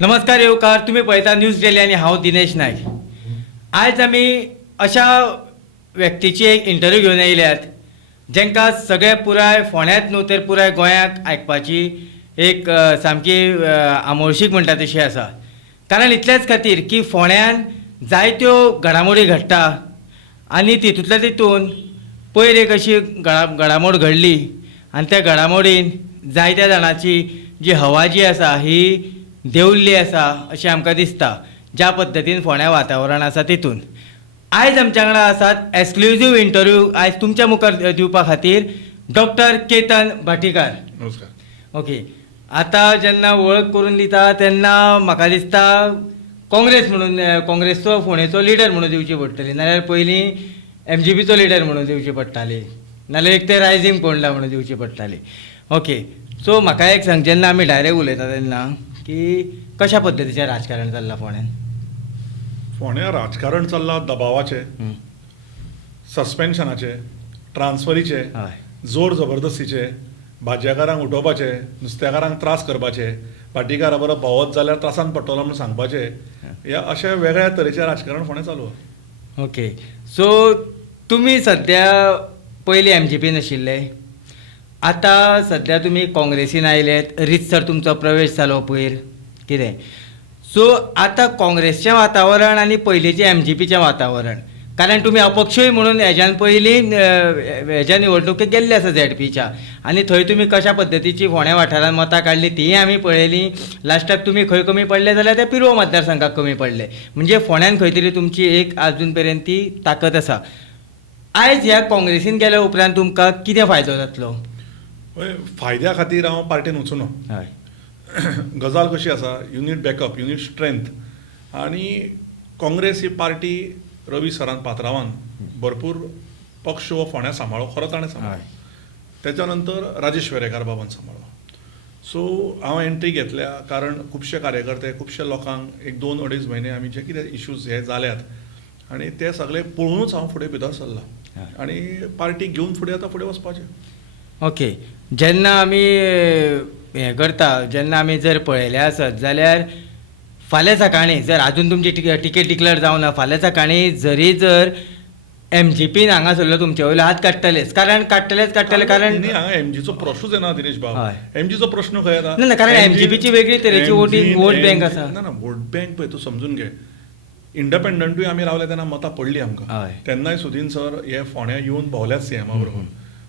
नमस्कार येवकार, तुम्ही पळयता न्यूज डेली आणि हांव दिनेश नायक. आयज आमी अशा व्यक्तीची एक इंटरव्यू घेवन येयल्यात जेंकां सगळे पुराय फोंड्यांत न्हू तर पुराय गोंयाक आयकपाची एक सामकी आमोळशीक म्हणटा तशी आसा. कारण इतलेच खातीर की फोंड्यान जायत्यो घडामोडी घडटा आनी तितूंतल्या तितून पयर एक अशी घडामोड घडली आनी त्या घडामोडीन जायत्या जाणांची जी हवा जी आसा ही देंवल्ली आसा अशें आमकां दिसता. ज्या पद्दतीन फोंड्या वातावरण आसा तितून आयज आमच्या वांगडा आसात एक्सक्लुझीव इंटरव्यू आयज तुमच्या मुखार दिवपा खातीर डॉक्टर केतन भाटीकार. नमस्कार. ओके, आतां जेन्ना वळख करून दिता तेन्ना म्हाका दिसता काँग्रेस म्हणून काँग्रेसचो फोंडेचो लिडर म्हणून दिवची पडटली, नाल्यार पयलीं MGPचो लिडर म्हणून दिवची पडटाली, नाल्यार एक ते रायझींग पोंडा म्हणून दिवची पडटाली. ओके, सो म्हाका एक सांग, जेन्ना आमी डायरेक्ट उलयता तेन्ना की कशा पद्दतीचें राजकारण चल्लां फोंड्यान? फोंड्या राजकारण चल्लां दबावाचे, सस्पेन्शनाचे, ट्रान्सफरीचे, हय, जोर जबरदस्तीचे, भाज्याकारांक उठोवपाचे, नुस्तेकारांक त्रास करपाचे, भाटीकारा बरोबर भोंवत जाल्यार त्रासान पडटलो म्हणून सांगपाचे, ह्या अशा वेगळ्या तरेचें राजकारण फोंड्या चालू आसा. ओके, सो तुमी सद्या पयलीं MGPन आशिल्ले, आतां सद्या तुमी काँग्रेसीन आयलेत, रितसर तुमचो प्रवेश जालो पयर कितें. सो आतां काँग्रेसचें वातावरण आनी पयलींचें MGPचें वातावरण, कारण तुमी अपक्षूय म्हणून हेज्यान पयलीं हेज्या निवडणुकेक गेल्ले आसा ZPच्या, आनी थंय तुमी कशा पद्दतीची फोंड्या वाठारांत मतां काडलीं तीय आमी पळयलीं. लास्टाक तुमी खंय कमी पडले जाल्यार ते पिरवो मतदारसंघाक कमी पडले. म्हणजे फोंड्यान खंय तरी तुमची एक आजून पर्यंत ती ताकद आसा. आयज ह्या काँग्रेसीन गेल्या उपरांत तुमकां कितें फायदो जातलो? फायद्या खातीर हांव पार्टेन वचूना. हय, गजाल कशी आसा, you need backup, you need strength. आनी काँग्रेस ही पार्टी रवी सरान पात्रांवान भरपूर पक्ष हो फोंड्या सांबाळ्ळो, खरो ताणें सांबाळ्ळो. तेच्या नंतर राजेश वेरेकार बाबान सांबाळ्ळो. सो हांव एंट्री घेतल्या कारण खुबशे कार्यकर्ते, खुबशे लोकांक एक 2-2.5 म्हयने आमी जे कितें इश्यूज हे जाल्यात आनी ते सगळे पळोवनूच हांव फुडें भितर सरला आनी पार्टी घेवन फुडें आतां फुडें वचपाचें. ओके, जेन्ना आमी हें करता, जेन्ना आमी जर पळयले आसत जाल्यार फाल्यां सकाळीं जर आजून तुमची टिकेट डिक्लेअर जावना, फाल्यां सकाळीं जर MGPन हांगासरलो तुमचे वयलो हात काडटलेच, कारण कारण हांगा MGचो प्रश्नूच येना दिनेश बाब. हय. MGचो प्रश्न खंय येता? ना कारण MGPची वेगळी तरेची वोट बँक आसा. ना वोट बँक पळय, तूं समजून घे. इंडिपेंडंटूय आमी रावले तेन्ना मतां पडलीं आमकां. हय. तेन्नाय सुदीन सर हे फोंड्या येवन भोंवल्यात CMा बरोबर.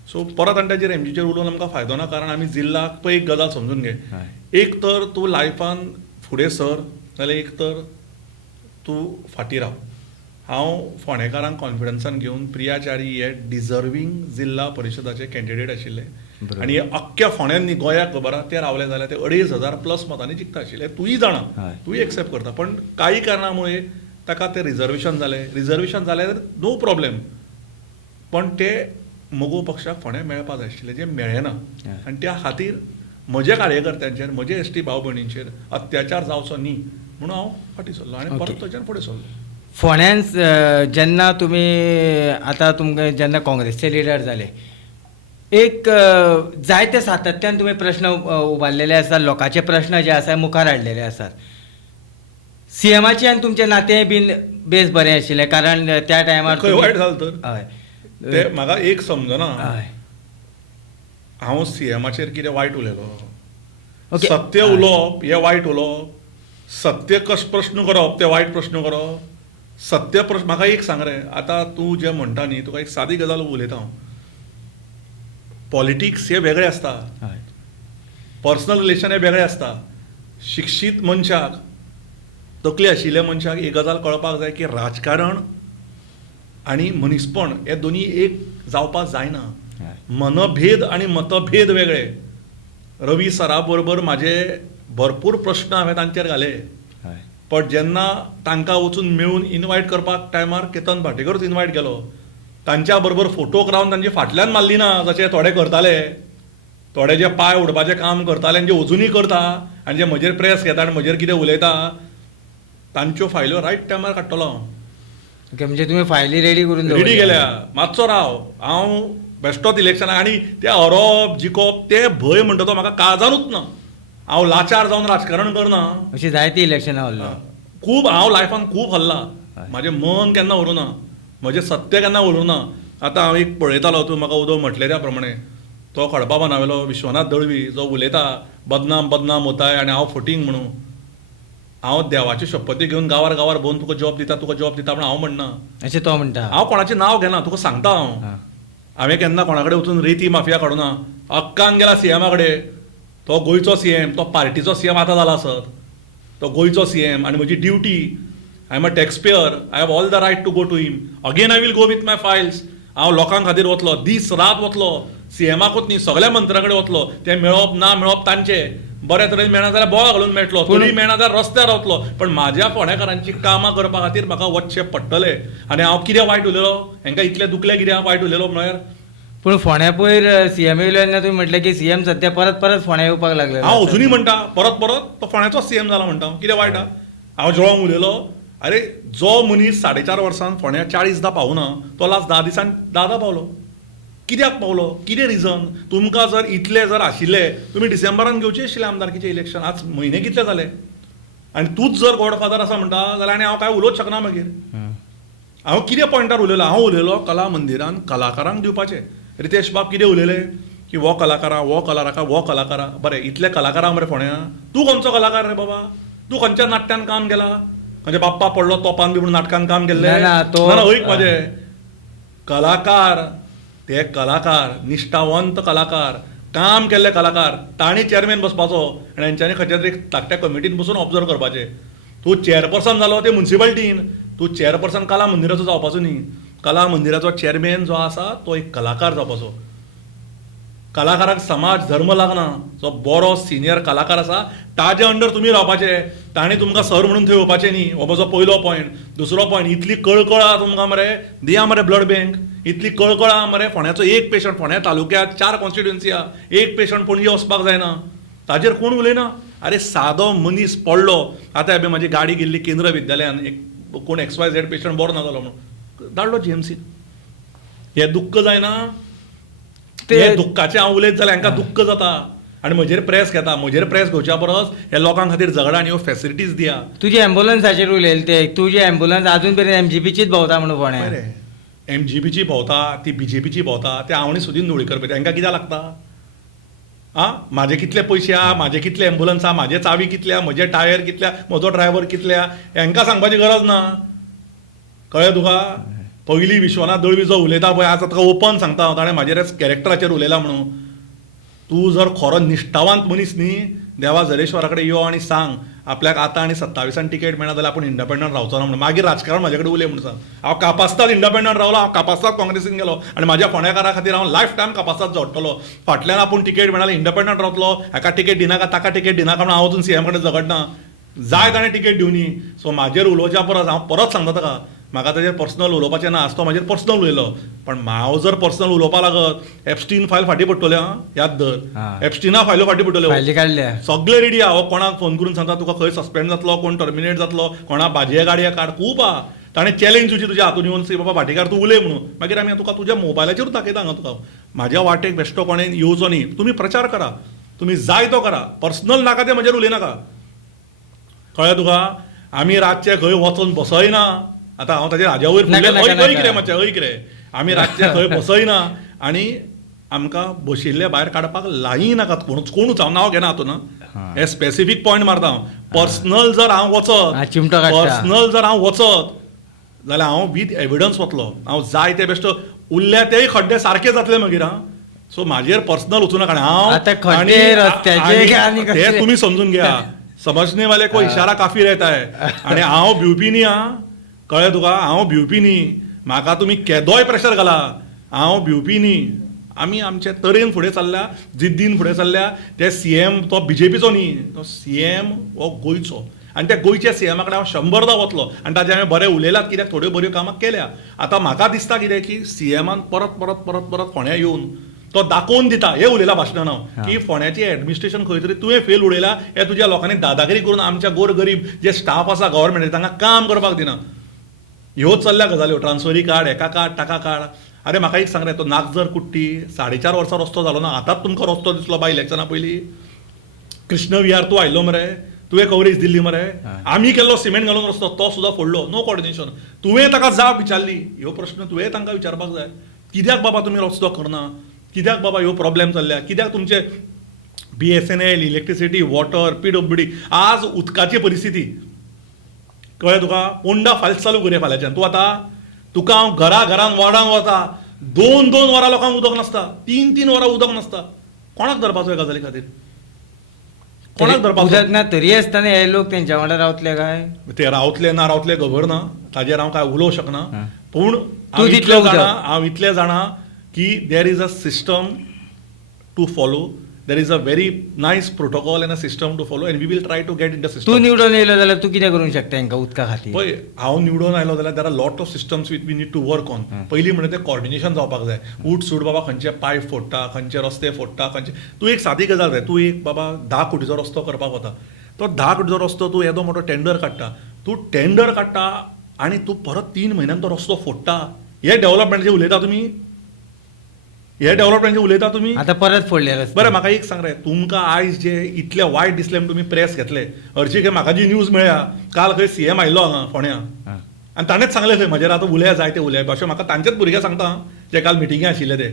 सो परत आनी ताचेर MGचेर उलोवन आमकां फायदो ना, कारण आमी जिल्ल्याक पळय एक गजाल समजून घे. एक तर तूं लायफान फुडें सर नाल्यार एक तर तूं फाटीं राव. हांव फोंडेकारांक कॉन्फिडन्सान घेवन प्रियाचारी हे डिजर्वींग जिल्ला परिशदाचे कॅन्डिडेट आशिल्ले आनी हे अख्ख्या फोंड्यान न्ही गोंयाक खबर आहा ते रावले जाल्यार ते 2,500+ मतांनी जिखता आशिल्ले. तूंय जाणा, तूंय एक्सेप्ट करता. पण काही कारणामुळे ताका ते रिजर्वेशन जालें नो प्रॉब्लेम. पण ते मोगो पक्षाक फोंड्या मेळपा जाय आशिल्लें, जें मेळ्ळें ना. आनी त्या खातीर म्हज्या कार्यकर्त्यांचेर, म्हजे ST भाव भयणींचेर अत्याचार जावचो न्ही म्हणून हांव फाटीं सरलो आनी परत थंयच्यान फुडें सरलो. फोंड्यान जेन्ना तुमी आतां तुमकां जेन्ना काँग्रेसचे लिडर जाले, एक जायते सातत्यान तुमी प्रश्न उबारलेले आसात, लोकांचे प्रश्न जे आसा मुखार हाडलेले आसात. CMाचे आनी तुमचें नातें बीन बेस बरें आशिल्लें, कारण त्या टायमार खंय वायट जालें तर हय, ते म्हाका एक समजना. हय, हांव CMाचेर कितें वायट उलयलो? ओके. सत्य उलोवप हें वायट उलोवप, सत्य प्रश्न करप ते वायट प्रश्न करप. सत्य प्रश्न म्हाका एक सांग रे, आतां तूं जें म्हणटा न्ही, तुका एक सादी गजाल उलयता हांव. पॉलिटिक्स हे वेगळें आसता, हय, पर्सनल रिलेशन हे वेगळें आसता. शिक्षीत मनशाक, तकली आशिल्ल्या मनशाक एक गजाल कळपाक जाय की राजकारण आनी मनीसपण हे दोनी एक जावपाक जायना. मनभेद आनी मतभेद वेगळे. रवी सरा बरोबर म्हाजे भरपूर प्रश्न हांवें तांचेर घाले, पण जेन्ना तांकां वचून मेळून इनवायट करपाक टायमार केतन भाटेकरूच इनवायट केलो. तांच्या बरोबर फोटोक रावन तांचे फाटल्यान मारली ना, जशें थोडे करताले. थोडे जे पांय उडपाचें काम करताले आनी जे अजुनूय करता आनी जे म्हजेर प्रेस घेता आनी म्हजेर कितें उलयता, तांच्यो फायल्यो रायट टायमार काडटलो हांव. ओके, म्हणजे तुमी फायली रेडी करून रेडी गेल्या. मातसो राव, हांव बेश्टोच इलेक्शनाक आनी ते हरोप जिखप ते भंय म्हणटा तो म्हाका काळजानूच ना. हांव लाचार जावन राजकारण करना. अशी जायती इलेक्शनां उरलो. खूब हांव लायफान खूब हल्ला. हय. म्हाजें मन केन्ना व्हरूं ना, म्हजें सत्य केन्ना व्हरूं ना. आतां हांव एक पळयतालो, तूं म्हाका उदो म्हटलें त्या प्रमाणे तो खडपा बांदावेलो विश्वनाथ दळवी जो उलयता बदनाम बदनाम होताय आनी हांव फटींग म्हणून. हांव देवाची शपथी घेवन गांवार गांवार भोंवन तुका जॉब दिता म्हण हांव म्हणना. अशें तो म्हणटा. हांव कोणाचें नांव घेना, तुका सांगता हांव. हां. हांवें केन्ना कोणा कडेन वचून रेती माफिया काडूना. हक्कान गेला सीएमा कडेन. तो गोंयचो सीएम, तो पार्टीचो सीएम आतां जाला आसत. तो गोंयचो सीएम आनी म्हजी duty. I am a tax payer. I have all the right to go to him. Again I will go with my files. हांव लोकां खातीर वतलो, दीस रात वतलो. सीएमाकूच न्ही, सगळ्या मंत्र्यां कडेन वतलो. तें मेळप ना मेळप तांचें. बऱ्या तरेन मेळना जाल्यार बोवाळ घालून मेळटलो, तरी मेळना जाल्यार रस्त्यार वतलो. पण म्हाज्या फोंडेकारांची कामां करपा खातीर म्हाका वचचें पडटलें. आनी हांव कितें वायट उलयलो? हेंकां इतलें दुखलें कितें हांव वायट उलयलो म्हळ्यार? पूण फोण्या पयर सीएम येयलो तेन्ना तुमी म्हटलें की सीएम सध्या परत परत फोण्या येवपाक लागले. हांव अजुनूय म्हणटा परत परत तो फोंड्याचो सीएम जाला म्हणटा. कितें वायट आहा? हांव जळोंक उलयलो. अरे जो मनीस 4.5 वर्सान फोंड्या 40 पावना, तो लास्ट 10 दिसान 10 पावलो. कित्याक पावलो? कितें रिजन? तुमकां जर इतले जर आशिल्ले, तुमी डिसेंबरान घेवचे आशिल्ले आमदारकीचें इलेक्शन. आज म्हयने कितले जाले? आनी तूंच जर गॉडफादर आसा म्हणटा जाल्यार आनी हांव काय उलोवंच शकना मागीर. हांव कितें पॉयंटार उलयलो? हांव उलयलो कला मंदिरान कलाकारांक दिवपाचें. रितेश बाब कितें उलयले की वो कलाकारा वो कलाकारा वो कलाकारा. बरें, इतले कलाकारा मरे फोंड्या. तूं खंयचो कलाकार रे बाबा? तूं खंयच्या नाट्यान काम केला? खंयच्या बाप्पा पडलो तोपान बी म्हणून नाटकान काम केल्लें? ना, तो- ना होयक म्हाजें. कलाकार, ते कलाकार, निश्ठावंत कलाकार, काम केल्ले कलाकार, तांणी चेअरमॅन बसपाचो आनी हेंच्यांनी खंयच्या तरी धाकट्या कमिटीन बसून ऑब्जर्व करपाचें. तूं चेअरपर्सन जालो ते म्युन्सिपालिटीन. तूं चेअरपर्सन कला मंदिराचो जावपाचो न्ही. कला मंदिराचो चेअरमॅन जो आसा तो एक कलाकार जावपाचो. कलाकाराक समाज धर्म लागना. जो बरो सिनियर कलाकार आसा ताजे अंडर तुमी रावपाचे. तांणी तुमकां सर म्हणून थंय येवपाचें न्ही. हो म्हजो पयलो पॉयंट. दुसरो पॉयंट, इतली कळकळ आहा तुमकां मरे, दिया मरे ब्लड बँक. इतली कळकळ आहा मरे, फोंड्याचो एक पेशंट, फोंड्या तालुक्यांत 4 कॉन्स्टिट्युएन्सी आहा, एक पेशंट पणजे वचपाक जायना. ताजेर कोण उलयना? अरे सादो मनीस पडलो. आतां हांवें म्हाजी गाडी गेल्ली केंद्र विद्यालयान, एक कोण XYZ पेशंट बरो ना जालो म्हणून धाडलो GMC. हें दुख्ख जायना? ते दुख्खाचें हांव उलयत जाल्यार हांकां दुख्ख जाता आनी म्हजेर प्रेस घेता. म्हजेर प्रेस घेवच्या परस हे लोकां खातीर झगडा आनी ह्यो फॅसिलिटीज दिया. तुजी एम्ब्युलन्साचेर उलयले ते. तुजी एम्ब्युलन्स अजून मेरेन MGPचीच भोंवता म्हणून फोण्या. MGPची भोंवता, ती BJPची भोंवता, ते हांव आनी सुदीन ढवळीकर पळयता. हांकां कित्याक लागता? आं, म्हाजे कितले पयशे आहा, म्हाजे कितले एम्ब्युलन्स आहा, म्हाजे चावी कितल्या, म्हजे टायर कितल्या, म्हजो ड्रायव्हर कितल्या, हांकां सांगपाची गरज ना. कळ्ळें तुका? पयलीं विश्वनाथ दळवी जो उलयता पळय, आज ताका ओपन सांगता हांव, ताणें म्हाजेर कॅरेक्टराचेर उलयला म्हणून. तूं जर खरो निश्ठावांत मनीस न्ही, देवा झरेश्वरा कडेन यो आनी सांग आपल्याक आतां आनी 27 तिकेट मेळना जाल्यार आपूण इंडिपेंडंट रावचो ना म्हणून. मागीर राजकारण म्हाजे कडेन उलय म्हणून सांग. हांव कापास्ताद इंडिपेंडंट रावलो, हांव कापास्ताद काँग्रेसीन गेलो आनी म्हाज्या फोंडेकारा खातीर हांव लायफ टायम कापास्ताद झोडटलो. फाटल्यान आपूण तिकेट मेळना इंडिपेंडंट रावतलो, हाका तिकेट दिनाका ताका तिकेट दिनाका म्हणून हांव वचून CM कडेन झगडना. जाय ताणें तिकेट दिवनी. सो म्हाजेर उलोवच्या परस हांव परत सांगता ताका, म्हाका ताजेर पर्सनल उलोवपाचें ना. आज तो म्हाजेर पर्सनल उलयलो, पण हांव जर पर्सनल उलोवपा लागत एप्स्टीन फायल फाटीं पडटल्यो. हां, याद धर. एप्स्टिना फायलो फाटीं पडटल्यो. फायली काडल्या. सगळे रेडी आहा. हो कोणाक फोन करून सांगता तुका खंय सस्पेंड जातलो, कोण टर्मिनेट जातलो, कोणा भाजये गाडये काड, खूब आहा. ताणें चॅलेंज दिवची तुज्या हातून येवन बाबा भाटीकार तूं उलय म्हणून. मागीर आमी तुका तुज्या मोबायलाचेरूच दाखयता हांगा तुका. म्हाज्या वाटेक बेश्टो कोणें येवचो न्ही. तुमी प्रचार करा, तुमी जाय तो करा, पर्सनल नाका ते म्हजेर उलयनाका. कळ्ळें तुका? आमी रातचे खंय वचून बसयना. आतां हांव ताजेर हाज्या वयर कितें मातशें हय कितें. आमी रातचे खंय बसयना आनी आमकां बशिल्ले भायर काडपाक लायी नाकात कोणूच. हांव नांव घेना हातून. हे स्पेसिफीक पॉयंट मारता हांव. पर्सनल जर हांव वचत, पर्सनल जर हांव वचत जाल्यार हांव विथ एविडन्स वतलो. हांव जाय ते बेश्ट उरल्या तेय खड्डे सारके जातले मागीर. हां, सो म्हाजेर पर्सनल वचूं नाका. हांव ते तुमी समजून घेया. समजने वाले को इशारा काफी रहता है. आनी हांव भिवपी न्ही. हां, कळ्ळें तुका? हांव भिवपी न्ही. म्हाका तुमी केदोय प्रेशर घाला, हांव भिवपी न्ही. आमी आमचे तरेन फुडें चल्ल्या, जिद्दीन फुडें चल्ल्या. ते CM तो BJPचो न्ही, तो CM हो गोंयचो. आनी त्या गोंयच्या CM कडेन हांव 100दा वतलो आनी ताजे हांवें बरें उलयलात, कित्याक थोड्यो बऱ्यो कामां केल्या. आतां म्हाका दिसता कितें की CMन परत परत परत परत फोंड्या येवन तो दाखोवन दिता. हे उलयला भाशणान हांव की फोंड्याची एडमिनिस्ट्रेशन खंय तरी तुवें फेल उडयला. हे तुज्या लोकांनी दादागिरी करून आमच्या गोरगरीब जे स्टाफ आसा गव्हर्मेंटाचे तांकां काम करपाक दिना. ह्यो चल्ल्या गजाल्यो. ट्रान्सफरी काड, हेका काड, ताका काड. अरे म्हाका एक सांग रे, तो नागजर कुट्टी 4.5 वर्सां रस्तो जालो ना. आतांच तुमकां रस्तो दिसलो बाय इलेक्शना पयलीं? कृष्ण विहार तूं आयिल्लो मरे तुवें कवरेज दिल्ली मरे हा. आमी केल्लो सिमेंट घालून रस्तो तो सुद्दां फोडलो नो कॉर्डिनेशन तुवें ताका जाप विचारली ह्यो प्रश्न तुवें तांकां विचारपाक जाय कित्याक बाबा तुमी रस्तो करना कित्याक बाबा ह्यो प्रॉब्लेम चल्ल्या कित्याक तुमचे BSNL इलेक्ट्रिसिटी वॉटर PWD आज उदकाची परिस्थिती कळ्ळें तुका पोंडा फायल्स चालू करूया फाल्यांच्यान तूं आतां तुका हांव घरान वार्डान वता 2-2 वरां लोकांक उदक नासता 3-3 वरां उदक नासता कोणाक धरपाचो ह्या गजाली खातीर कोणाक धरपाचो उदक ना तरी आसतना हे लोक तेंच्या वांगडा रावतले काय ते रावतले ना रावतले खबर ना ताजेर हांव काय उलोवंक शकना हा. पूण तूं तितलो हांव इतलें जाणा की there is a system to follow there is a very nice protocol and a system to follow and we will try to get in the तूं सिस्टम निवडून येयलो जाल्यार तूं कितें करूंक शकता हेंकां उदका खातीर पळय हांव निवडून आयलो जाल्यार there are lot of systems we need to work on पयलीं म्हणजे ते कॉर्डिनेशन जावपाक जाय उठ सूट बाबा खंयचे पायप फोडटा खंयचे रस्ते फोडटा खंयचे तूं एक सादी गजाल जाय तूं एक बाबा 10 कोटीचो रस्तो करपाक वता तो 10 कोटीचो रस्तो तूं येदो मोठो टेंडर काडटा तूं टेंडर काडटा आनी तूं परत 3 म्हयन्यान तो रस्तो फोडटा हे डेव्हलपमेंटाचेर उलयता तुमी आतां परत फोडले रस्ते बरें म्हाका एक सांग रे तुमकां आयज जे इतले वायट दिसले म्हणून तुमी प्रेस घेतले हरशीं म्हाका जी न्यूज मेळ्ळ्या काल खंय CM आयिल्लो हांगा फोंड्या हा. आनी ताणेंच सांगलें खंय म्हजेर आतां उलया जाय ते उलय अशें म्हाका तांचेच भुरगे सांगता जे काल मिटिंगे आशिल्ले ते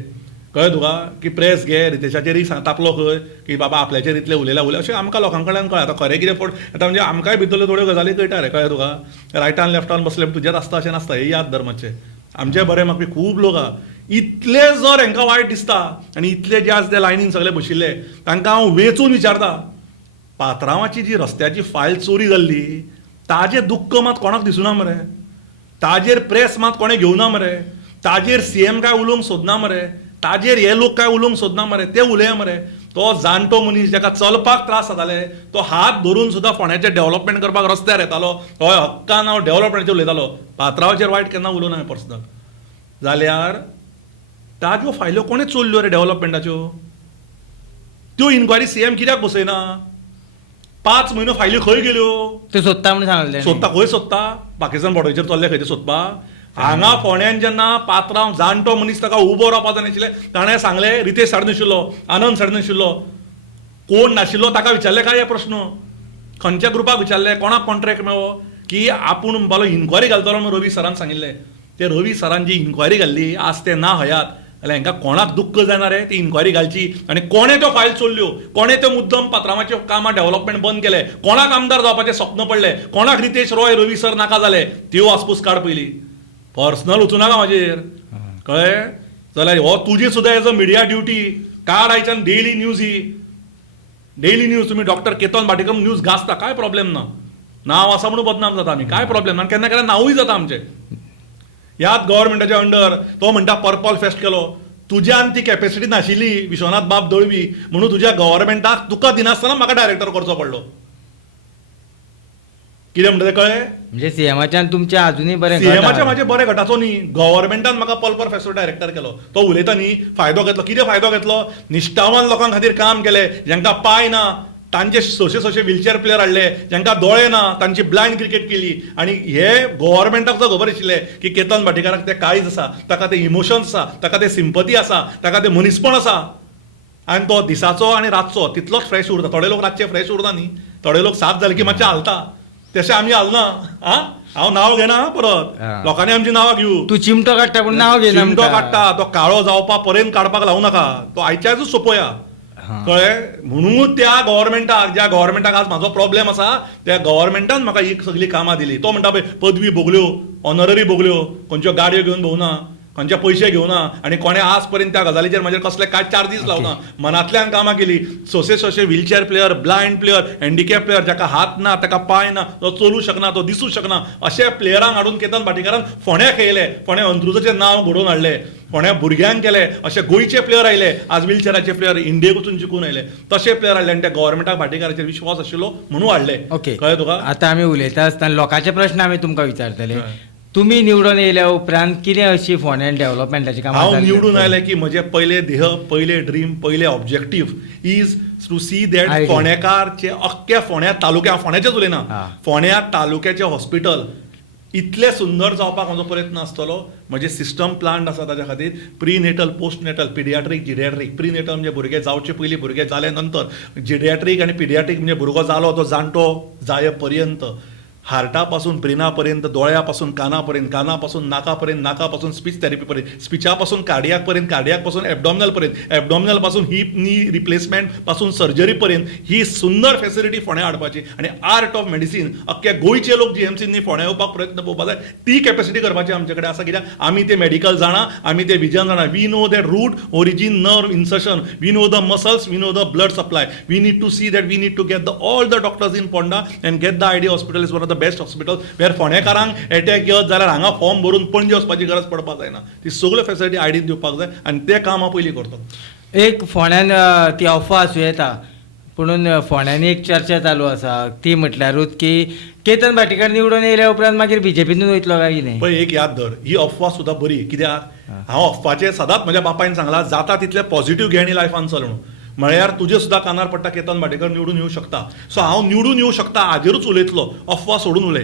कळ्ळें तुका की प्रेस घे रितेशाचेरय तापलो खंय की बाबा आपल्याचेर इतले उलयल्या अशें आमकां लोकां कडल्यान कळ्ळें आतां खरें कितें आतां म्हणजे आमकांय भितरल्यो थोड्यो गजाली कळटा रे कळ्ळें तुका रायटान लेफ्टान बसले तुजेच आसता अशें नासता हे याद धर मातशें आमचे बरे म्हाका खूब लोक आहा इतले जर हांकां वायट दिसता आनी इतले जे आज ते लायनीन सगळे बशिल्ले तांकां हांव वेचून विचारता पात्रांवाची जी रस्त्याची फायल चोरी जाल्ली ताजें दुख्ख मात कोणाक दिसूना मरे ताजेर प्रेस मात कोणें घेवना मरे ताजेर CM काय उलोवंक सोदना मरे ताजेर हे लोक काय उलोवंक सोदना मरे ते उलया मरे तो जाणटो मनीस जाका चलपाक त्रास जाताले तो हात धरून सुद्दां फोंड्याचें डेव्हलपमेंट करपाक रस्त्यार येतालो तो हक्कान हांव डेव्हलपमेंटाचेर उलयतालो पात्रांवाचेर वायट केन्ना उलोवना हांवें पर्सनल जाल्यार ताज्यो फायल्यो कोणें चोरल्यो रे डेव्हलपमेंटाच्यो त्यो इन्क्वायरी CM कित्याक बसयना 5 म्हयनो फायल्यो खंय गेल्यो तूं सोदता म्हणून सांगलें सोदता खंय सोदता पाकिस्तान बॉर्डरीचेर चल्ले खंय ते सोदपाक हांगा फोंड्यान जेन्ना पात्रांव जाणटो मनीस ताका उबो रावपाक जाय नाशिल्ले ताणें सांगलें रितेश साडे नाशिल्लो आनंद साडे नाशिल्लो कोण नाशिल्लो ताका विचारले काय हे प्रश्न खंयच्या ग्रुपाक विचारले कोणाक कॉन्ट्रॅक्ट मेळ्ळो की आपूण बालो इन्क्वायरी घालतलो म्हणून रवी सरान सांगिल्लें ते रवी सरान जी इन्क्वायरी घाल्ली आज ते ना हयात जाल्यार हांकां कोणाक दुख्ख जायना रे ती इन्क्वायरी घालची आनी कोणें त्यो फायल चोरल्यो कोणें त्यो मुद्दम पात्रांवाच्यो कामां डेव्हलपमेंट बंद केले कोणाक आमदार जावपाचें स्वप्न पडलें कोणाक रितेश रॉय रवी सर नाका जाले त्यो आसपूस काड पयली पर्सनल वचूं नाका म्हाजेर कळ्ळें जाल्यार हो तुजी सुद्दां एज अ मिडिया ड्युटी काड आयच्यान डेली न्यूज तुमी डॉक्टर केतन भाटेकर न्यूज घासता काय प्रॉब्लेम ना नांव आसा म्हणून बदनाम जाता आमी काय प्रॉब्लेम ना केन्ना केन्ना नांवूय जाता आमचें ह्याच गव्हर्मेंटाच्या अंडर तो म्हणटा पर्पल फेस्ट केलो तुज्यान ती कॅपेसिटी नाशिल्ली विश्वनाथ बाब दळवी म्हणून तुज्या गव्हर्मेंटाक तुका दिनासतना म्हाका डायरेक्टर करचो पडलो कितें म्हणटा तें कळ्ळें म्हणजे CMच्यान तुमचें अजुनूय बरें CMच्या म्हाजे बरे गटाचो न्ही गव्हर्मेंटान म्हाका पर्पल फेस्टो डायरेक्टर केलो तो उलयता न्ही फायदो घेतलो कितें फायदो घेतलो निश्ठावान लोकां खातीर काम केलें जांकां पांय ना तांचे सोशे व्हिलचेअर प्लेयर हाडले जांकां दोळे ना तांची ब्लायंड क्रिकेट केली आनी हे गव्हर्मेंटाक जो खबर आशिल्लें की केतन भाटेकाराक ते काळीज आसा ताका ते इमोशन्स आसा ताका ते सिंपती आसा ताका ते मनीसपण आसा आनी तो दिसाचो आनी रातचो तितलोच फ्रेश उरता थोडे लोक रातचे फ्रेश उरना न्ही थोडे लोक 7 जाले की मातशें हालता तशें आमी हालना हांव नांव घेना परत लोकांनी आमची नांवां घेवं तूं चिमटो काडटा पूण नांव घेना चिमटो काडटा तो काळो जावपा पर्यंत काडपाक लावं नाका तो आयच्याच सोंपया कळ्ळें म्हणून त्या गव्हर्मेंटाक ज्या गव्हर्मेंटाक आज म्हाजो प्रॉब्लेम आसा त्या गव्हर्मेंटान म्हाका ही सगळीं कामां दिली तो म्हणटा पळय पदवी भोगल्यो ऑनररी भोगल्यो खंयच्यो गाडयो घेवन भोवना खंयचे पयशे घेवना आनी कोणें आज पर्यंत त्या गजालीचेर म्हाजेर कसले कांय चार्जीस लावना मनांतल्यान कामां केली सोशे wheelchair player blind player handicap player जाका हात ना ताका पांय ना तो चलूं शकना तो दिसूं शकना अशे प्लेयरांक हाडून केतन भाटेकारान फोंड्या खेळले फोंड्या अंत्रुजाचें नांव घडोवन हाडलें फोंड्या भुरग्यांक केले अशे गोंयचे प्लेयर आयले आज व्हिलचेअराचे प्लेयर इंडियेक वचून जिखून आयले तशे प्लेयर हाडले आनी त्या गव्हर्मेंटाक भाटेकाराचेर विश्वास आशिल्लो म्हणून हाडले ओके कळ्ळें तुका आतां आमी उलयता आसतना लोकांचे प्रश्न आमी तुमकां विचारतले तुमी निवडून येयल्या उपरांत कितें अशी फोंड्यान डेव्हलपमेंटाची कामां हांव निवडून आयलें की म्हजें पयलें ध्येय पयलें ड्रीम पयलें objective is to see that फोंडेकारचे अख्ख्या फोंड्या तालुक्या फोंड्याचेच उलयना फोंड्या तालुक्याचें हॉस्पिटल इतले सुंदर जावपाक म्हजो प्रयत्न आसतलो. म्हणजे सिस्टम प्लान आसा ताच्या खातीर prenatal, postnatal, pediatric, geriatric. Prenatal म्हणजे भुरगे जावचे पयलीं, भुरगे जाले नंतर. जिडियाट्रीक आनी पिडियाट्रीक म्हणजे भुरगो जालो तो जाणटो जाये पर्यंत. हार्टा पासून ब्रेना पर्यंत, दोळ्या पासून काना पर्यंत, काना पासून नाका पर्यंत, नाका पासून स्पीच थेरपी पर्यंत, स्पीचा पासून कार्डियाक पर्यंत, कार्डियाक पासून एबडॉमिनल पर्यंत, एबडॉमिनल पासून हिप नी रिप्लेसमेंट पासून सर्जरी पर्यंत ही सुंदर फॅसिलिटी फोंड्या हाडपाची. आनी आर्ट ऑफ मेडिसीन अख्खे गोंयचे लोक जीएमसीनी फोंड्या येवपाक प्रयत्न पळोवपाक जाय. ती कॅपॅसिटी करपाची आमचे कडेन आसा. कित्याक आमी ते मेडिकल जाणा, आमी ते विजन जाणा. We know that root origin, nerve insertion, we know the muscles, we know the blood supply. We need to see that we need to get all the doctors in Ponda and get the idea hospital is one of the best hospital. Where फोंडेकारांक attack येत जाल्यार हांगा form भरून पणजे वचपाची गरज पडपाक जायना. ती सगळ्यो फॅसिलिटी आयडीन दिवपाक जाय आनी तें काम हांव पयलीं करता. एक फोंड्यान ती अफवा आसूं येता, पुणून फोंड्यान एक चर्चा चालू आसा ती म्हटल्यारूच की केतन भाटीकार निवडून येयल्या उपरांत मागीर बीजेपीतून वयतलो काय कितें. पळय एक याद धर, ही अफवा सुद्दां बरी. कित्याक हांव अफवाचे सदांच म्हज्या बापायन सांगलां जाता तितले पॉझिटिव्ह घे आनी लायफान चल म्हणून. म्हळ्यार तुजे सुद्दां कानार पडटा केतन भाटेकर निवडून येवं शकता. सो हांव निवडून येवं शकता हाजेरूच उलयतलो, अफवा सोडून उलय.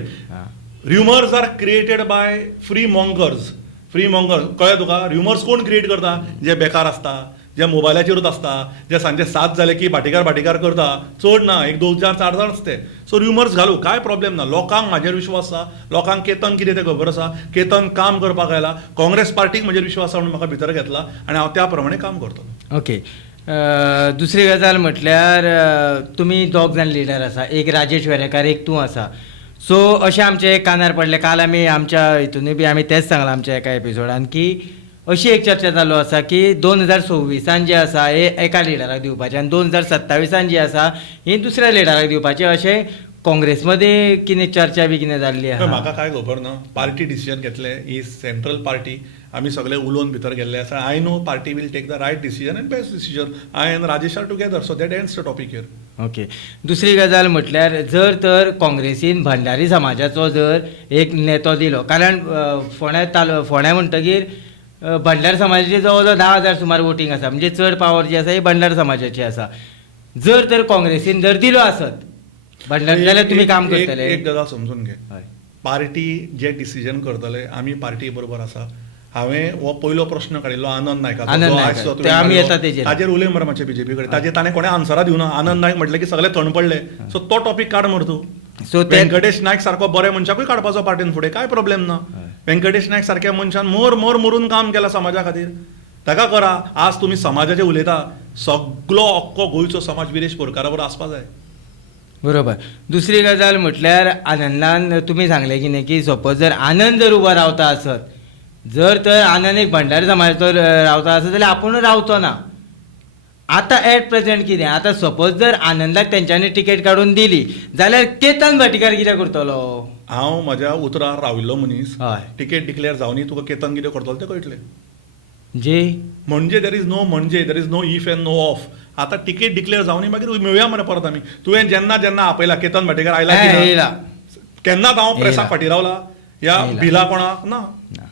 Rumours are created by free mongers. कळ्ळें तुका. रुमर्स कोण क्रिएट करता? जे बेकार आसता, जे मोबायलाचेरूच आसता, जे सांजे 7 जाले की भाटीकार करता. चड ना, 1, 2, 4, 4 जाण आसते. सो रुमर्स घालू, काय प्रॉब्लेम ना. लोकांक म्हाजेर विश्वास आसा, लोकांक केतन कितें तें खबर आसा. केतन काम करपाक आयला. काँग्रेस पार्टीक म्हजेर विश्वास आसा म्हणून म्हाका भितर घेतला आनी हांव त्या प्रमाणे काम करतलो. ओके. दुसरी गजाल म्हटल्यार तुमी दोग जाण लिडर आसा, एक राजेश वेरेकार, एक तूं आसा. सो अशें आमचे कानार पडले. काल आमी आमच्या हितूनय बी आमी तेंच सांगलां आमच्या एका एपिसोडान की अशी एक चर्चा चालू आसा की 2026 जे आसा हे एका लिडराक दिवपाचें आनी 2027 जी आसा ही दुसऱ्या लिडराक दिवपाचें, अशें काँग्रेसमध्ये कितें चर्चा बी कितें जाल्ली आसा. म्हाका काय खबर ना. पार्टी डिसिजन घेतले. ही सेंट्रल पार्टी, आमी सगळे उलोवन भितर गेल्ले आसा. I know party will take the right decision and best decision. I and Rajesh are together, so that ends the topic here. Okay. दुसरी गजाल म्हटल्यार जर तर काँग्रेसीन भंडारी समाजाचो जर एक नेतो दिलो, कारण फोंड्या म्हणटगीर भंडार समाजाची जवळ जवळ 10,000 सुमार वोटींग आसा, म्हणजे चड पावर जी आसा ही भंडार समाजाची आसा. जर तर काँग्रेसीन जर दिलो आसत भंडार जाल्यार तुमी काम करतले. एक गजाल समजून घे. पार्टी जे डिसिजन करतले आमी पार्टी बरोबर आसा. हांवें हो पयलो प्रश्न काडिल्लो आनंद नायकाचो. ताजेर उलय मरे मातशें बीजेपी कडेन. ताणें कोणें आन्सरां दिवना. आनंद नायक म्हटलें की सगळे थंड पडले. सो तो टॉपीक काड मरे तूं. सो व्यंकटेश नायक सारको बऱ्या मनशाकूय काडपाचो पार्टीन फुडें, काय प्रॉब्लेम ना. व्यंकटेश नायक सारक्या मनशान मरून काम केला समाजा खातीर. ताका करा. आज तुमी समाजाचें उलयता, सगळो अख्खो गोंयचो समाज विरेश बोरकारा बरोबर आसपा जाय. बरोबर. दुसरी गजाल म्हटल्यार आनंदान तुमी सांगलें कितें की सपोज जर आनंद जर उबो रावता आसत, जर तर आनंद एक भंडारी समाजाचो रावता आसत जाल्यार आपूण रावचो ना. आतां एट प्रेझेंट कितें, आतां सपोज जर आनंदाक तेंच्यांनी टिकेट काडून दिली जाल्यार केतन भाटीकार कितें करतलो. हांव म्हज्या उतरार राविल्लो मनीस. हय. टिकेट डिक्लेअर जावनी तुका केतन कितें करतलो तें कळटलें. म्हणजे there is no if and no off. आतां टिकेट डिक्लेअर जावनी मागीर मेळुया मरे परत आमी. तुवें जेन्ना आपयला केतन भाटेकार आयला केन्नाच हांव प्रेसाक फाटीं रावला या बिला कोणाक ना.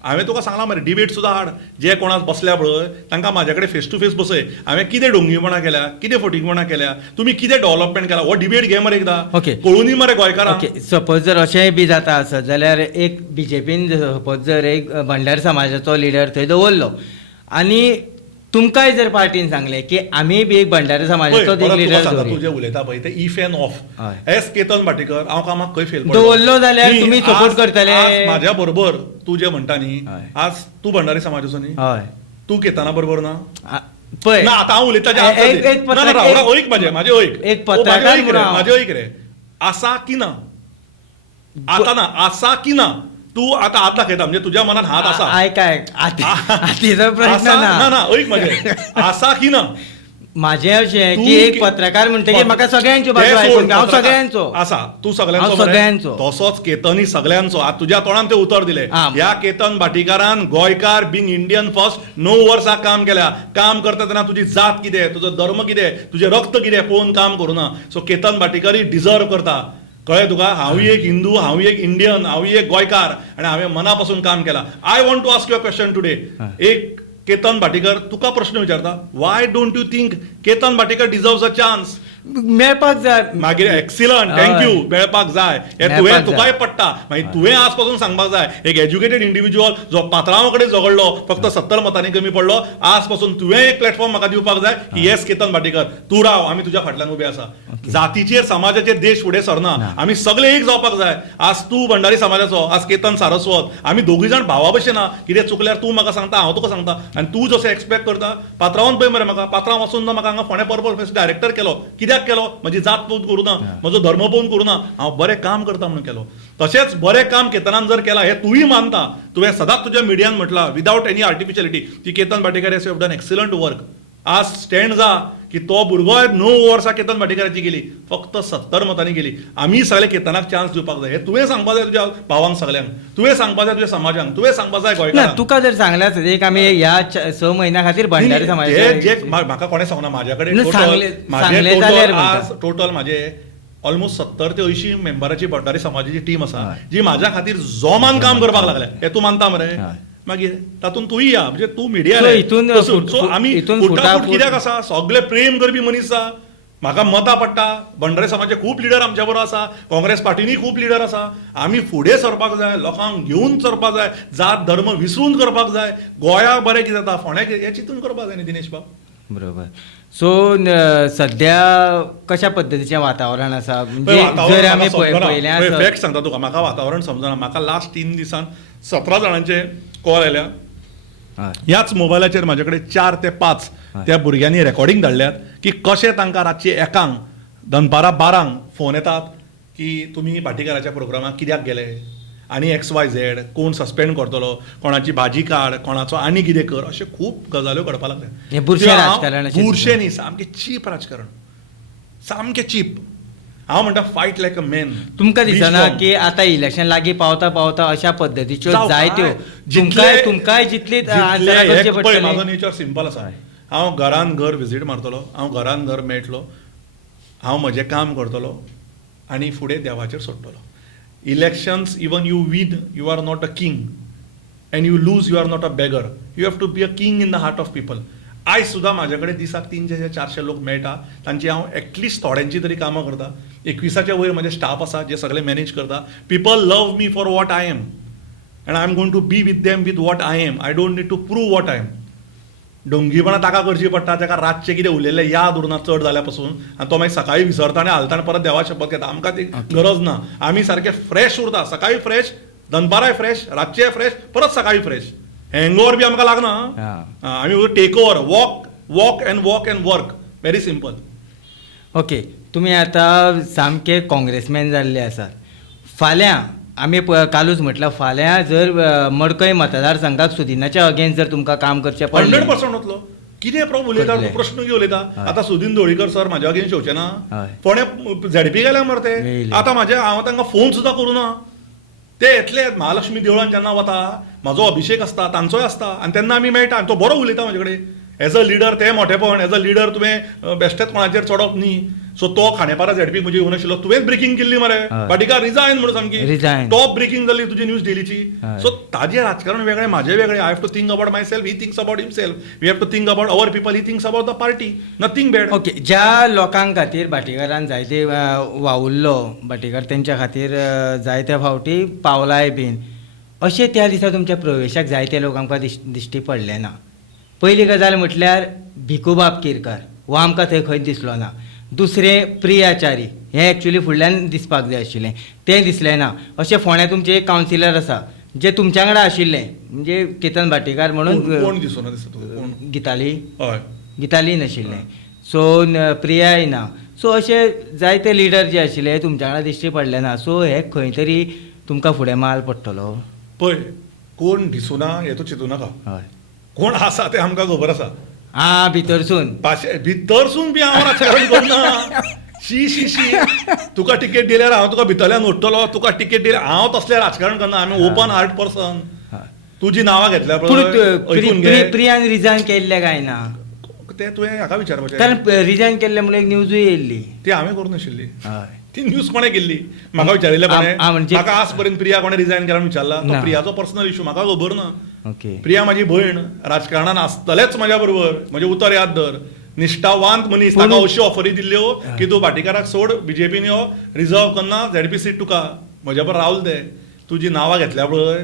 हांवें तुका सांगलां मरे डिबेट सुद्दां हाड. जे कोणाक बसल्या पळय तांकां म्हाजे कडेन फेस टू फेस बसय. हांवें कितें डोंगरीपणां केल्या, कितें फटींगपणां केल्या, तुमी कितें डेव्हलपमेंट केला, हो डिबेट घे मरे एकदां. ओके. कळुनी मरे गोंयकारांक. ओके. सपोज जर अशेंय बी जाता आसत जाल्यार एक बीजेपीन सपोज जर एक भंडार समाजाचो लिडर थंय दवरलो आनी तुमकांय जर पार्टीन सांगलें की आमी बी एक भंडारी समाजाचो एक लिडर तुजें उलयता पळय तें इफ एन ऑफ. एस केतन भाटीकर हांव कामाक खंय फेल दवरलो जाल्यार तुमी सपोर्ट करतले. म्हाज्या बरोबर तूं जें म्हणटा न्ही, आज तूं भंडारी समाजाचो न्ही, हय, तूं केतना बरोबर ना. पळय ना आतां हांव उलयता ओयक म्हाजें ओयक रे. आसा की ना, आतां ना, आसा की ना. तूं आतां हात दाखयता म्हणजे तुज्या मनात हात आसा. हातीचो प्रश्न ना ओयक म्हाजें. आसा की ना. माझे अशें की एक पत्रकार म्हणटकीर म्हाका सगळ्यांच्यो बाजू आयकूंक हांव सगळ्यांचो आसा. तूं सगळ्यांचो तसोच केतनय सगळ्यांचो. आज तुज्या तोंडान तें उतर दिलें. ह्या केतन भाटीकारान गोंयकार बींग इंडियन फर्स्ट 9 वर्सां काम केल्या. काम करता तेन्ना तुजी जात कितें, तुजो धर्म कितें, तुजें रक्त कितें पळोवन काम करूना. सो केतन भाटीकर डिजर्व करता. कळ्ळें तुका. हांवूय एक हिंदू, हांवूय एक इंडियन, हांवूय एक गोंयकार आनी हांवें मना पासून काम केलां. I want to ask you a question today. एक केतन भाटीकर तुका प्रश्न विचारता, why don't you think Ketan Bhatikar deserves a chance. मेळपाक जाय मागीर एक्सिलंट हय. थँक्यू मेळपाक जाय हे मेळपाक तुवें जाय. तुकाय पडटा मागीर तुवें आज पासून सांगपाक जाय एक एज्युकेटेड इंडिव्हिज्युअल जो पात्रांवा कडेन झगडलो फक्त 70 मतांनी कमी पडलो आज पासून तुवें एक प्लॅटफॉर्म म्हाका दिवपाक जाय की येस केतन भाटीकर तूं राव आमी तुज्या फाटल्यान उबे आसा जातीचेर समाजाचेर देश फुडें सरना आमी सगळे एक जावपाक जाय आज तूं भंडारी समाजाचो आज केतन सारस्वत आमी दोगूय जाण भावा भशेन ना कितें चुकल्यार तूं म्हाका सांगता हांव तुका सांगता आनी तूं जसो एक्सपेक्ट करता पात्रांवान पळय मरे म्हाका पात्रांव वचून ना म्हाका हांगा फोंड्या पर्पज डायरेक्टर केलो कित्याक केलो म्हजी जात पळोवन करूं ना म्हजो धर्म पळोवन करूं ना हांव बरें काम करता म्हणून केलो तशेंच बरें काम केतनान जर केलां हें तूंय मानता तुवें सदांच तुज्या मिडियान म्हटलां विदावट एनी आर्टिफिशियलिटी की Ketan Bhatekar as you have done excellent work आज स्टँड जा की तो भुरगो 9 वर्सां केतन भाटेकराची गेली फक्त 70 मतांनी गेली आमी सगळे केतनाक चान्स दिवपाक जाय हें तुवें सांगपाक जाय तुज्या भावांक सगळ्यांक तुवें सांगपाक जाय तुज्या समाजांक तुवें सांगपाक जाय ना गोंयकारांक तुका जर सांगल्यार एक आमी ह्या 6 म्हयन्या खातीर भंडारी जे समाज म्हाका कोणें सांगना म्हाज्या कडेन ना, सांगले टोटल जाल्यार आज टोटल म्हाजे ऑलमोस्ट 70 ते 80 मेंबराची भंडारी समाजाची टीम आसा जी म्हाज्या खातीर जोमान काम करपाक लागल्या हे तूं मानता मरे मागीर तातूंत तूंय या म्हणजे तूं मिडिया So, हितून सो आमी हितून फुटाफूट फुटाफूट कित्याक आसा सगळे प्रेम करपी मनीस आसा म्हाका मतां पडटा भंडारी समाजाचे खूब लिडर आमच्या बरोबर आसा काँग्रेस पार्टीनीय खूब लिडर आसा आमी फुडें सरपाक जाय लोकांक घेवन चलपाक जाय जात धर्म विसरून करपाक जाय गोंयाक बरें कितें जाता फोंड्याक हें चिंतून करपाक जाय न्ही दिनेश बाब बरोबर सो सध्या कशा पद्दतीचें वातावरण आसा म्हणजे जर आमी पयलें फॅक्ट सांगता तुका म्हाका वातावरण समजना म्हाका लास्ट 3 दिसान 17 जाणांचे कॉल आयल्या ह्याच मोबायलाचेर म्हाजे कडेन 4 ते 5 त्या भुरग्यांनी रेकॉर्डिंग धाडल्यात की कशें तांकां रातचे 1 दनपारां 12 फोन येतात की तुमी भाटीकाराच्या प्रोग्रामाक कित्याक गेले आनी XYZ कोण सस्पेंड करतलो कोणाची भाजी काड कोणाचो आनी कितें कर अशें खूब गजाल्यो घडपाक हें लागल्या बुरशें राजकारण अशें बुरशें न्ही सामकें चीप राजकारण सामकें चीप हांव म्हणटा फायट लायक अ मॅन तुमकां दिसना की आतां इलेक्शन लागीं पावता पावता अशा पद्दतीच्यो जायत्यो तुमकांय जितली आन्सरां करची पडटली म्हाजो नेचर सिंपल आसा हांव घरान घर विजीट मारतलो हांव घरान घर मेळटलो हांव म्हजें काम करतलो आनी फुडें देवाचेर सोडटलो elections even you win you are not a king and you lose you are not a beggar you have to be a king in the heart of people आयज सुद्दां म्हाजे कडेन दिसाक 300-400 लोक मेळटा तांची हांव एटलिस्ट थोड्यांची तरी कामां करता 21च्या वयर म्हजे स्टाफ आसा जे सगळे मॅनेज करता people love me for what I am and I am going to be with them with what I am I don't need to prove what I am डोंगीपणां ताका करची पडटा ताका रातचें कितें उलयलें याद उरना चड जाल्या पासून आनी तो मागीर सकाळीं विसरता आनी हालता आनी परत देवा शपथ घेता आमकां ती गरज ना आमी सारके फ्रेश उरता सकाळीं फ्रेश दनपाराय फ्रेश रातचे फ्रेश परत सकाळीं फ्रेश हँगओवर बी आमकां लागना आमी take over walk and work very simple okay तुमी आतां सामके काँग्रेसमॅन जाल्ले आसात फाल्यां आमी कालूच म्हटलं फाल्यां जर मडकय मतदारसंघाक सुदिनाच्या अगेन्स्ट जर तुमकां काम करचें पडलें 100% वतलो कितें उलयता प्रश्न कितें उलयता आतां सुदीन धोळीकर सर म्हाज्या अगेन्स्ट येवचे ना फोंड्या झेडपी गेल्या मरे ते आतां हांव तांकां फोन सुद्दां करूं ना ते येतले महालक्ष्मी देवळान जेन्ना वता म्हाजो अभिषेक आसता तांचोय आसता आनी तेन्ना आमी मेळटा आनी तो बरो उलयता म्हाजे कडेन एज अ लिडर ते मोठेपण एज अ लिडर तुवें बेश्टेच कोणाचेर चडप न्ही सो तो खांडेपारा झेडपी म्हजी येवं नाशिल्लो तुवेंच ब्रेकिंग केल्ली मरे भाटीकार रिजायन म्हणून सामकी टॉप ब्रेकिंग जाल्ली तुजी न्यूज डेलीची सो ताजें राजकारण वेगळें म्हाजें वेगळें I have to think about myself he thinks about himself we have to think about our people he thinks about the party nothing bad okay ज्या लोकांक खातीर भाटीकारान जायते वावुरलो भाटीकार तेंच्या खातीर जायत्या फावटी पावलाय बीन अशें त्या दिसा तुमच्या प्रवेशाक जायते लोक आमकां दिश्टी पडले ना पयली गजाल म्हटल्यार भिकूबाब केरकार हो आमकां थंय खंय दिसलो ना दुसरें प्रियाचारी हें एक्चुली फुडल्यान दिसपाक जाय आशिल्लें तें दिसलें ना अशें फोंड्या तुमचें एक कावन्सिलर आसा जे तुमच्या वांगडा आशिल्ले म्हणजे केतन भाटीकार म्हणून कोण दिसना दिसता गिताली हय गिताली नाशिल्लें सो प्रियाय ना सो अशे जायते लिडर जे आशिल्ले तुमच्या वांगडा दिश्टी पडले ना सो हे खंय तरी तुमकां फुडें माल पडटलो पळय कोण दिसूना हें तूं चिंतू नाका हय कोण आसा तें आमकां खबर आसा भितरसून भितरसून बी हांव राजकारण करना शी शी शी तुका टिकेट दिल्यार हांव तुका भितरल्यान ओडटलो तुका टिकेट दिल्यार हांव तसलें राजकारण करना आमी ओपन हार्ट पर्सन तुजी नांवां घेतल्या पळय प्रियान रिजायन केल्लें काय ना तें तुवें हाका विचारपाचें कारण रिजायन केल्लें म्हणून एक न्यूजूय येयल्ली ती हांवें करूं नाशिल्ली ती न्यूज कोणें केल्ली म्हाका विचारिल्लें म्हाका आज पर्यंत प्रिया कोणें रिजायन केला विचारला तो प्रियाचो पर्सनल इशू म्हाका खबर ना ओके प्रिया म्हाजी भयण राजकारणान आसतलेच म्हाज्या बरोबर म्हजें उतर याद धर निश्ठावांत मनीस पूण- ताका अश्यो ऑफरी दिल्ल्यो की तूं भाटीकाराक सोड बीजेपीन यो रिझर्व करना झेडपी सीट तुका म्हज्या बरोबर रावल दे तुजी नांवां घेतल्या पळय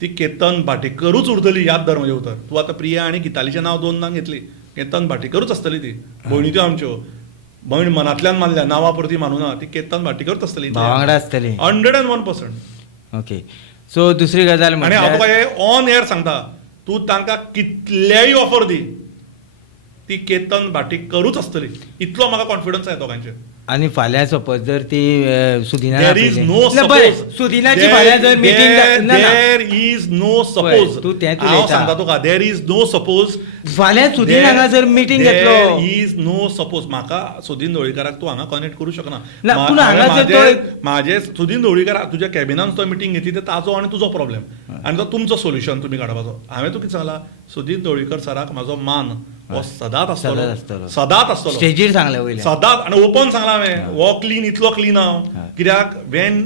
ती केतन भाटीकरूच उरतली याद धर म्हजें उतर तूं आतां प्रिया आनी गितालीचें नांव दोनदां घेतली केतन भाटीकरूच आसतली ती भयणी त्यो आमच्यो भयण मनांतल्यान मानल्या नांवा परती मानूना ती केतन भाटीकरूच आसतली भावांगडा आसतली 101%. ओके सो दुसरी गजाल आनी हांव तुका म्हटल्यार हे ऑन एअर सांगता तूं तांकां कितलेय ऑफर दी ती केतन भाटीकरूच आसतली इतलो म्हाका कॉन्फिडन्स आहे दोगांचेर आणि फाल्यां सपोज जर ती सुदिना देर इज नो सुदिनाची फाल्यां जर meeting there is no suppose तूं तेंच हांव उलयता. सांगता तुका देर इज नो सपोज फाल्यां सुदीन हांगा जर मिटींग घेतलो इज नो सपोज म्हाका सुदीन ढवळीकाराक तूं हांगा कनेक्ट करूं शकना ना, पूण हांगा जर म्हाजे सुदीन ढवळीकाराक तुज्या कॅबिनान तो मिटींग घेतली ते ताजो आनी तुजो प्रॉब्लेम आनी तो तुमचो सोल्युशन तुमी काडपाचो हांवें तुका कितें सांगलां सुदीन ढवळीकर सराक म्हाजो मान हो सदांच आसतलो सदांच आसतलो स्टेजीर सांगलें वयलें सदांच आनी ओपन सांगला हांवें हो क्लीन इतलो क्लीन हांव कित्याक when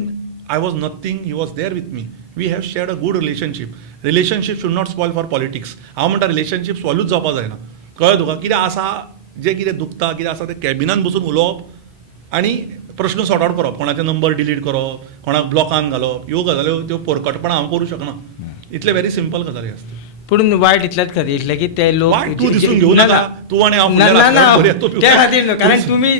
I was nothing he was there with me we have shared a good relationship should not spoil for politics हांव म्हणटा रिलेशनशीप स्पॉयलूच जावपाक जायना कळ्ळें तुका कितें आसा जें कितें दुखता कितें आसा तें कॅबिनान बसून उलोवप आनी प्रश्न सॉर्ट आउट करप कोणाचे नंबर डिलीट करप कोणाक ब्लॉकान घालप ह्यो गजाल्यो त्यो पोरकटपणां हांव करूं शकना इतले व्हेरी सिंपल गजाली आसता पूण वायट इतल्याच खातीर इतलें की ते लोक वायट तूं दिसून घेवं नाका. तूं आनी हांव ना, ना, ना, फुडें येतो. त्या खातीर न्हू कारण तुमी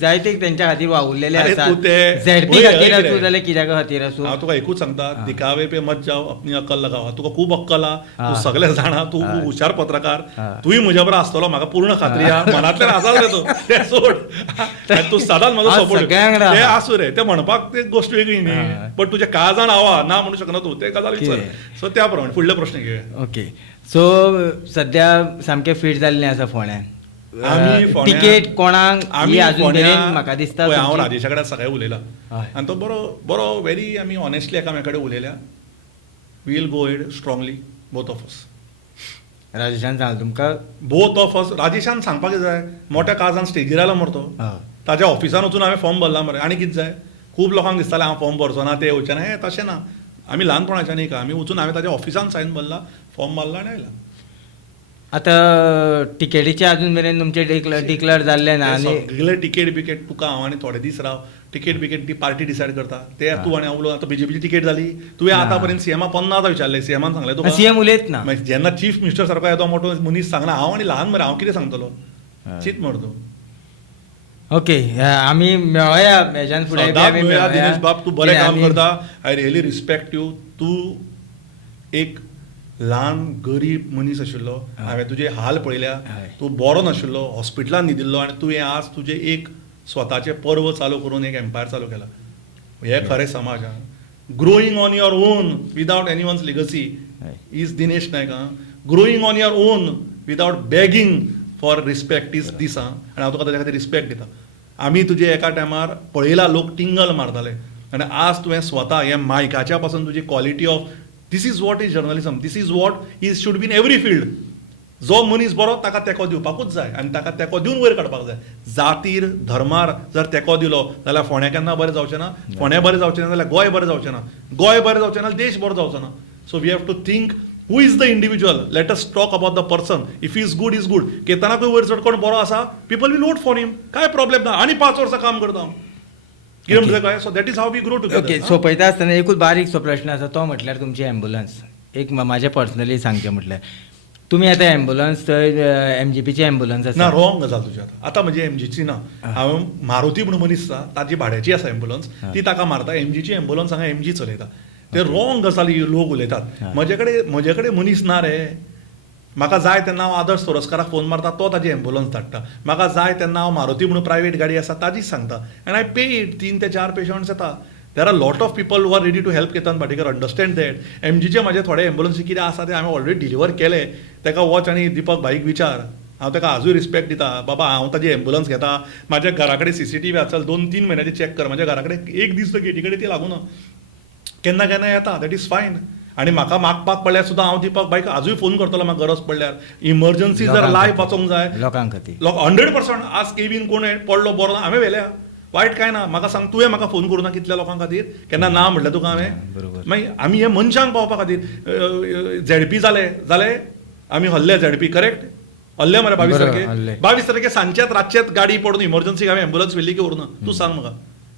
जायते तेंच्या खातीर वावुरलेले अरे आसा तूं ते- झेडपी वय, खातीर वय, आसूं वय. जाल्यार कित्याक खातीर आसूं हांव तुका एकूच सांगता दिखावे पे मत जाव अपनी अक्कल लगावा तुका खूब अक्कल हा हा. तूं सगळें जाणा तूं हा. खूब हुशार पत्रकार हा. तूंय म्हज्या बरोबर आसतलो म्हाका पूर्ण खात्री आहा मनांतल्यान आसा रे तूं तें सोड आनी तूं सदांच म्हजो हांव सपोर्ट सगळ्या वांगडा तें आहा. आसूं रे तें म्हणपाक ते गोश्ट वेगळी हा. न्ही बट तुजे काळजान आवा ना म्हणू शकना तूं ते गजाल विचार कितें? सो त्या प्रमाणे फुडले प्रश्न घेवया ओके सो सध्या सामकें फिट जाल्लें आसा फोंड्यान आमी फोंड्यां- तिकेट कोणाक ही आमी अजून मेरेन फोंड्यां- म्हाका दिसता पळय, हांव तुमची- राजेशा कडेन सगळें उलयलां हय. आनी तो बरो बरो व्हेरी आमी ऑनेस्टली एकामेका कडेन उलयल्या will go ahead strongly both of us राजेशान सांगलें तुमकां बोथ ऑफ अस राजेशान सांगपाक कितें जाय मोठ्या काळजान स्टेजीर आयला मरे तो हय. ताज्या ऑफिसान वचून हांवें फॉर्म भरला मरे आनी कितें जाय खूब लोकांक दिसतालें हांव फॉर्म भरचो ना ते येवचे ना हें तशें ना आमी ल्हानपणाच्यान एक आमी वचून हांवें ताज्या ऑफिसान सायन भरला फॉर्म मारला आनी आयला आतां टिकेटीचे अजून मेरेन तुमचे डिक्लेअर जाल्ले ना ते आनी सगळे तिकेट बिकेट तुका हांव आनी थोडे दीस राव तिकेट बिकेट ती पार्टी डिसायड करता ते तूं आनी हांव उलोवन आतां बीजेपीची तिकेट जाली तुवें आतां पर्यंत सीएमा 50 विचारले सीएमान सांगलें तुका सीएम उलयत ना मागीर जेन्ना चीफ मिनिस्टर सारको येदो मोठो मनीस सांगना हांव आनी ल्हान मरे हांव कितें सांगतलो चित मर तूं ओके आमी मेळया हेज्यान फुडें सदांच आमी मेळया, मेळया. दिनेश बाब तूं बरें कित्याक काम आमी- करता आय रियली रिस्पेक्ट यू तूं एक ल्हान गरीब मनीस आशिल्लो हांवें तुजे हाल पळयल्या हय. तूं बरो नाशिल्लो हॉस्पिटलान न्हिदिल्लो आनी तुवें आज तुजें एक स्वताचें पर्व चालू करून एक एम्पायर चालू केला हे खरें समाज growing on your own without anyone's legacy हय. Is Dinesh Naik growing on your own without begging for respect is this आनी हांव तुका ताच्या खातीर रिस्पेक्ट दिता आमी तुजे एका टायमार पळयला लोक टिंगल मारताले आनी आज तुवें स्वता हे मायकाच्या पासून तुजी quality of this is what is journalism this is what is should be in every field जो मनीस बरो ताका तेंको दिवपाकूच जाय आनी ताका तेंको दिवन वयर काडपाक जाय जातीर धर्मार जर तेंको दिलो जाल्यार फोंड्या केन्ना बरें जावचें ना फोंड्या बरें जावचें ना जाल्यार गोंय बरें जावचें ना गोंय बरें जावचें ना देश बरो जावचो ना so we have to think who is the individual let us talk about the person if is good केतनाकूय वयर चड कोण बरो आसा people will vote for him काय प्रॉब्लेम ना आनी 5 वर्सां काम करता हांव कितें म्हणटा काय so that is how we grow okay together so पळयता आसतना एकूच बारीकसो प्रश्न आसा तो म्हटल्यार तुमची एम्बुलन्स एक म्हाजें पर्सनली सांगचें म्हटल्यार तुमी आतां एम्बुलन्स थंय एमजीपीची एम्बुलन्स ना आसा रॉंग गजाल तुजी आतां म्हणजे एमजीची ना हांवें मारुती म्हणून मनीस आसा ताजी भाड्याची आसा एम्बुलन्स ती ताका मारता एमजीची एम्बुलन्स हांगा एमजी चलयता ते रॉंग गजाली लोक उलयतात म्हजे कडेन मनीस ना रे म्हाका जाय तेन्ना हांव आदर्श सोरस्काराक फोन मारता तो ताजी एम्बुलन्स धाडटा म्हाका जाय तेन्ना हांव मारुती म्हणून प्रायवेट गाडी आसा ताजीच सांगता अँड आय पे इट 3 ते 4 पेशंट्स येता there are lot of people who are ready to help Ketan Bhatikar understand that एमजीचे म्हाजे थोडे एम्बुलन्सी कितें आसा ते हांवें ऑलरेडी डिलिव्हर केले तेका वच आनी दिपक भाईक विचार हांव ताका आजूय रिस्पेक्ट दिता बाबा हांव ताजी एम्बुलन्स घेता म्हाज्या घरा कडेन सीसीटीव्ही आसा 2-3 म्हयन्याचे चॅक कर म्हाज्या घरा कडेन एक दीस तो गेटी कडेन ती लागूना केन्ना केन्ना येता दॅट इज फायन आनी म्हाका मागपाक पडल्यार सुद्दां हांव दिपक भाईक आजूय फोन करतलो म्हाका गरज पडल्यार इमर्जन्सी जर लायफ वाचोंक जाय लोकां खातीर लोक 100% आज केबीन कोण पडलो बरो ना हांवें व्हेल्या वायट काय ना म्हाका सांग तुवें म्हाका फोन करूं ना कितल्या लोकां खातीर केन्ना ना म्हटलें तुका हांवें बरोबर. मागीर आमी हे मनशांक पावपा खातीर झेडपी जाले आमी हल्ले झेडपी करेक्ट अल्ले मरे 22 बरोबर, तारखे अल्ले. 22 तारखे सांच्यात रातच्यात गाडी पडून इमर्जन्सी हांवें एम्बुलन्स व्हेल्ली की उरना तूं सांग म्हाका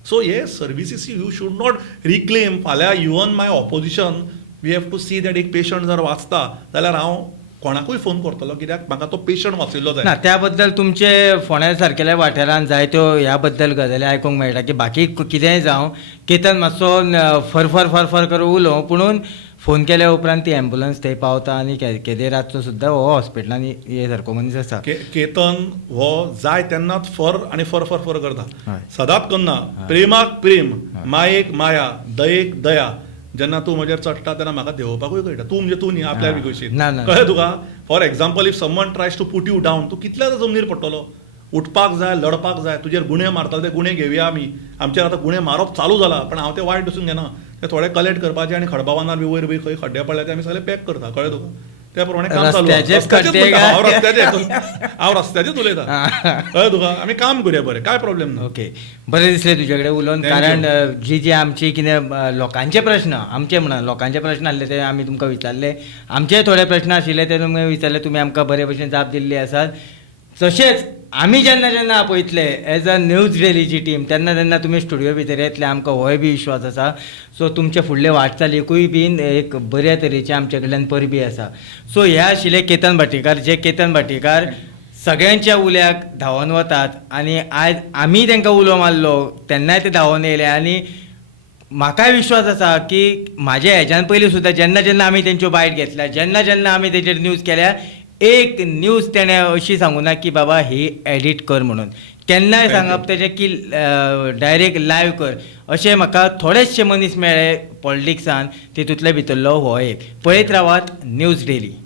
सो हे services you should not reclaim फाल्यां even my opposition we have to see that एक पेशंट जर वाचता जाल्यार हांव कोणाकूय फोन करतलो कित्याक म्हाका तो पेशंट वाचयल्लो ना जाय त्या बद्दल तुमचे फोंड्या सारकेल्या वाठारांत जायत्यो ह्या बद्दल गजाली आयकूंक मेळटा की बाकी कितेंय जावं केतन मातसो फरफर करून उलो पुणून फोन केल्या उपरांत ती एम्बुलन्स थंय पावता आनी केदे रातचो सुद्दां हो हॉस्पिटलान ये सारको मनीस आसा केतन हो जाय तेन्नाच फर आनी फर करता हय. सदांच करना प्रेमाक प्रेम मायेक माया दयेक दया जेन्ना तूं म्हजेर चडटा तेन्ना म्हाका देंवोवपाकूय कळटा तूं म्हणजे तूं न्ही आपल्यार बी कशी ना, ना. कळ्ळें तुका for example if someone tries to put you down तूं कितल्या जमनीर पडटलो उठपाक जाय लडपाक जाय तुजेर गुणे मारताले ते गुणे घेवया आमी आमचेर आतां गुणे मारप चालू जाला पण हांव ते वायट वचून घेना ते थोडे कलेक्ट करपाचे आनी खडबावानार बी वयर बी खंय खड्डे पडले ते आमी सगळे पॅक करता कळ्ळें तुका त्या प्रमाणे काम चालू आसा. रस्त्याचेच रस्त्याचेच खड्डे म्हणटा, काय? हांव रस्त्याचेच उलयतां कळ्ळें तुका आमी काम करुया बरें काय प्रॉब्लेम ना ओके बरें दिसलें तुजे कडेन उलोवन Thank you. कारण जी आमची कितें लोकांचे प्रश्न आमचे म्हणा लोकांचे प्रश्न आसले ते आमी तुमकां विचारले आमचे थोडे प्रश्न आशिल्ले ते तुमकां विचारले तुमी आमकां बरे भशेन जाप दिल्ली आसात तशेंच आमी जेन्ना आपयतले एज अ न्यूज डेलीची टीम तेन्ना तुमी स्टुडियो भितर येतले आमकां होय बी विश्वास आसा सो तुमचे फुडले वाटचालीकूय बीन एक बऱ्या तरेचे आमचे कडल्यान परबी आसा सो हे आशिल्ले केतन भाटीकार जे केतन भाटीकार सगळ्यांच्या उल्याक धांवन वतात आनी आयज आमी तांकां उलो मारलो तेन्नाय ते धांवन येयले आनी म्हाकाय विश्वास आसा की म्हाज्या हेज्यान पयलीं सुद्दां जेन्ना आमी तेंच्यो बायट घेतल्या जेन्ना आमी तेचेर न्यूज केल्या एक न्यूज तेणें अशी सांगूं ना की बाबा ही एडिट कर म्हणून केन्नाय सांगप तेजें की डायरेक्ट लायव्ह कर अशें म्हाका थोडेशे मनीस मेळ्ळे पॉलिटिक्सान तितूंतले भितरलो हो एक पळयत रावात न्यूज डेली.